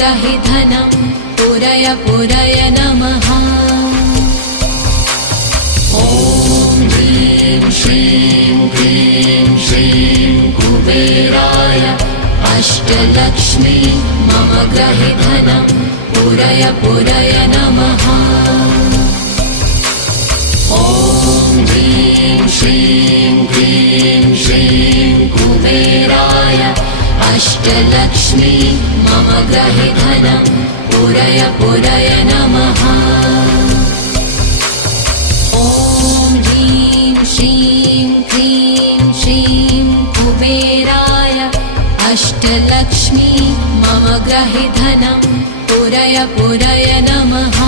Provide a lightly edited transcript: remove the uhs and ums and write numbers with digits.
ग्रहे धनं पुरय पुरय नमः। ॐ ह्रीं श्रीं क्लीं श्रीं कुबेराय अष्टलक्ष्मी मम ग्रहे धनं पुरय पुरय नमः। ॐ ह्रीं श्रीं क्लीं श्रीं कुबेराय अष्टलक्ष्मी मम ग्रहे धनं पुरय पुरय नमः। ॐ ह्रीं श्रीं क्लीं श्रीं कुबेराय अष्टलक्ष्मी मम ग्रहे धनं पुरय पुरय नमः।